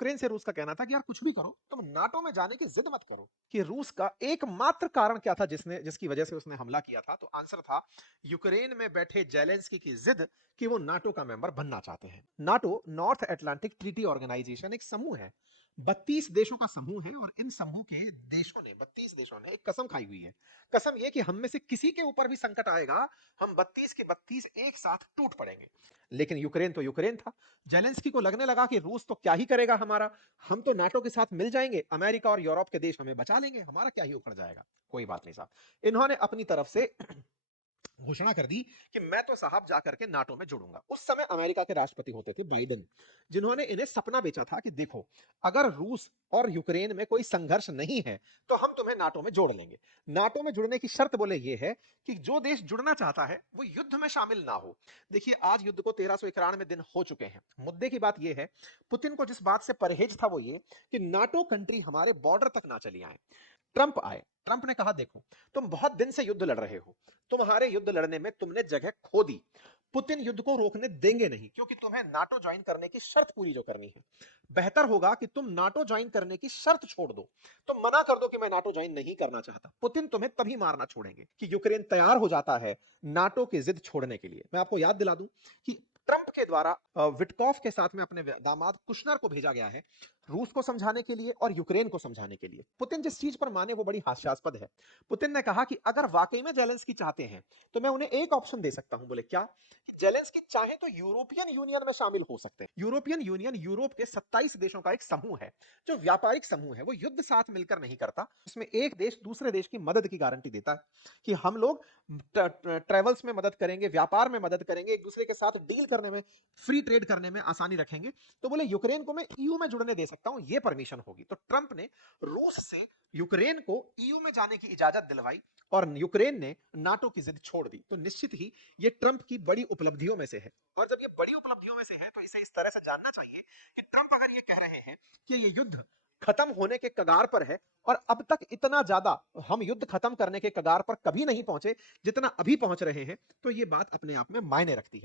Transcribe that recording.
Ukraine से रूस का कहना था कि यार कुछ भी करो, तुम नाटो में जाने की जिद मत करो। कि रूस का एकमात्र कारण क्या था जिसकी वजह से उसने हमला किया था? तो आंसर था यूक्रेन में बैठे जेलेंस्की की जिद कि वो नाटो का मेंबर बनना चाहते हैं। NATO North Atlantic Treaty Organization एक समूह है, 32 देशों का समूह है, और इन समूह के देशों ने 32 देशों ने एक कसम खाई हुई है। कसम यह कि हम में से किसी के ऊपर भी संकट आएगा, हम 32 के 32 एक साथ टूट पड़ेंगे। लेकिन यूक्रेन तो यूक्रेन था। जेलेंस्की को लगने लगा कि रूस तो क्या ही करेगा हमारा, हम तो नाटो के साथ मिल जाएंगे, अमेरिका और यूरोप के देश हमें बचा लेंगे, हमारा क्या ही उखड़ जाएगा। कोई बात नहीं साहब, इन्होंने अपनी तरफ से घोषणा कर दी कि मैं तो साहब जाकर के नाटो में जुड़ूंगा। उस समय अमेरिका के राष्ट्रपति होते थे बाइडेन, जिन्होंने इन्हें सपना बेचा था कि देखो, अगर रूस और यूक्रेन में कोई संघर्ष नहीं है तो हम तुम्हें नाटो में जोड़ लेंगे। नाटो में जुड़ने की शर्त बोले ये है कि जो देश जुड़ना चाहता है वो युद्ध में शामिल ना हो। देखिए, आज युद्ध को 1391 दिन हो चुके हैं। मुद्दे की बात यह है, पुतिन को जिस बात से परहेज था वो ये कि नाटो कंट्री हमारे बॉर्डर तक ना चली आए। ट्रंप आए, ट्रंप ने कहा देखो, तुम बहुत दिन से युद्ध लड़ रहे हो, तुम्हारे युद्ध लड़ने में तुमने जगह खो दी। पुतिन युद्ध को रोकने देंगे नहीं, क्योंकि तुम्हें नाटो ज्वाइन करने की शर्त पूरी जो करनी है। बेहतर होगा कि तुम नाटो ज्वाइन करने की शर्त छोड़ दो, तुम मना कर दो कि मैं नाटो ज्वाइन नहीं करना चाहता। पुतिन तुम्हें तभी मारना छोड़ेंगे कि यूक्रेन तैयार हो जाता है नाटो की जिद छोड़ने के लिए। मैं आपको याद दिला दूं कि ट्रंप के द्वारा विटकॉफ के साथ में अपने दामाद कुशनर को भेजा गया है, रूस को समझाने के लिए और यूक्रेन को समझाने के लिए। पुतिन जिस चीज पर माने वो बड़ी हास्यास्पद है। पुतिन ने कहा कि अगर वाकई में जेलेंस्की चाहते हैं तो मैं उन्हें एक ऑप्शन दे सकता हूं। बोले क्या? जेलेंस्की चाहे तो यूरोपियन यूनियन में शामिल हो सकते हैं। यूरोपियन यूनियन यूरोप के 27 देशों का एक समूह है, जो व्यापारिक समूह है। वो युद्ध साथ मिलकर नहीं करता, उसमें एक देश दूसरे देश की मदद की गारंटी देता है कि हम लोग ट्रेवल्स में मदद करेंगे, व्यापार में मदद करेंगे, एक दूसरे के साथ डील करने में, फ्री ट्रेड करने में आसानी रखेंगे। तो बोले यूक्रेन को मैं ईयू में जुड़ने दे सकता हूं, ये परमिशन होगी। तो ट्रंप ने रूस से यूक्रेन को ईयू में जाने की इजाजत दिलवाई और यूक्रेन ने नाटो की जिद छोड़ दी। तो निश्चित ही ये ट्रंप की बड़ी उपलब्धियों में से है। और जब ये बड़ी उपलब्धियों में से है तो इसे इस तरह से जानना चाहिए कि ट्रंप अगर ये कह रहे हैं कि ये युद्ध खत्म होने के कगार पर है, और अब तक इतना ज्यादा हम युद्ध खत्म करने के कगार पर कभी नहीं पहुंचे जितना अभी पहुंच रहे हैं, तो ये बात अपने आप में मायने रखती है।